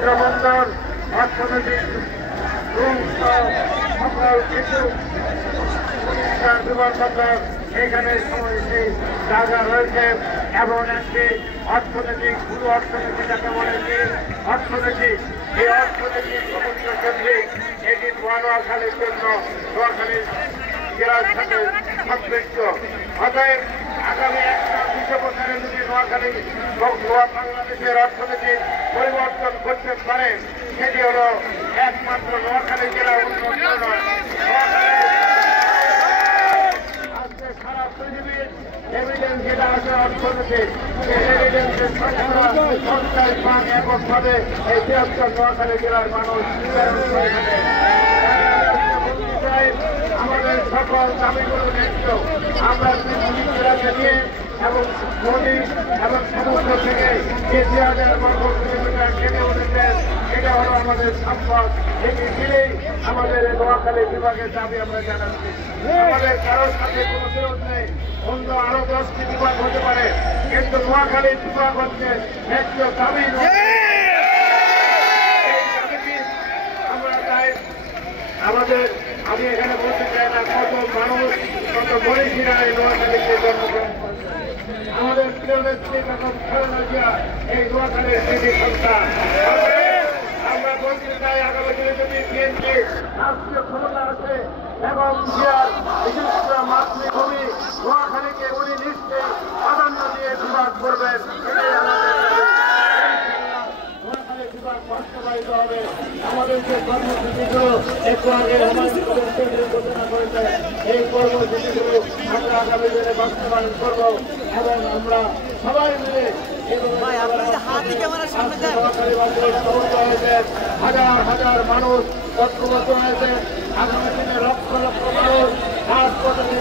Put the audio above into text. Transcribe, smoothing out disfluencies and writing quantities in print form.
প্রবন্ধন অর্থনৈতিক সকল কিছু বিমানবন্দর এখানে জায়গা রয়েছে এবং একটি অর্থনৈতিক পুরো অর্থনীতি যাকে বলেছি অর্থনীতি এই অর্থনৈতিক সমুদ্র কেন্দ্রিক এটি নোয়াখালীর জন্য নোয়াখালীর জেলার সাথে সম্পৃক্ত। অতএব আগামী 120 বছরের যদি নোয়াখালী বাংলাদেশের অর্থনীতি পরিবর্তন করতে পারে সেটি হল একমাত্র নোয়াখালী জেলা উন্নত নয়। আজকে সারা পৃথিবীর এভিডেন্স যেটা আছে অর্থনীতি সেই এভিডেন্সের সরকারি পান এককভাবে এই বৃহত্তর নোয়াখালী জেলার মানুষ আমাদের সকল দাবিগুলো ন্যায্য। আমরা পৃথিবীকে নিয়ে এবং নদী এবং সমুদ্র থেকে যে 2000 বর্গ কিলোমিটার কেটে উঠেছেন এটা হলো আমাদের সম্পদ। এটি দিলেই আমাদের নোয়াখালী বিভাগের দাবি আমরা জানাচ্ছি। আমাদের কারোর সাথে কোনো বিরোধ নেই, অন্য আরো 10টি বিভাগ হতে পারে, কিন্তু নোয়াখালীর বিভাগ হচ্ছে ন্যায্য দাবি। আমরা চাই আমাদের আমি এখানে বলতে চাই না কত মানুষ কত মনীষীরা এই নোয়াখালীতে জন্মগ্রহণ করছে। আমাদের প্রিয় নেত্রী বেগম খালেদা জিয়া এই নোয়াখালীর কৃতি সন্তান। আমরা বলতে চাই আগামী দিনে যদি বিএনপি রাষ্ট্রীয় ক্ষমতা আছে এবং জিয়ার বিশিষ্ট মাতৃভূমি নোয়াখালীকে উনি নিশ্চয়ই প্রাধান্য দিয়ে বিভাগ করবেন। বাস্তবায়িত হবে। আমাদের যে কর্মসূচিগুলো একটু আগে ঘোষণা করেছে এই কর্মসূচিগুলো আমরা আগামী দিনে বাস্তবায়ন করব এবং আমরা সবাই মিলে হাজার হাজার মানুষ ঐক্যবদ্ধ হয়েছে। আগামী দিনে লক্ষ লক্ষ মানুষ হাসপাতালে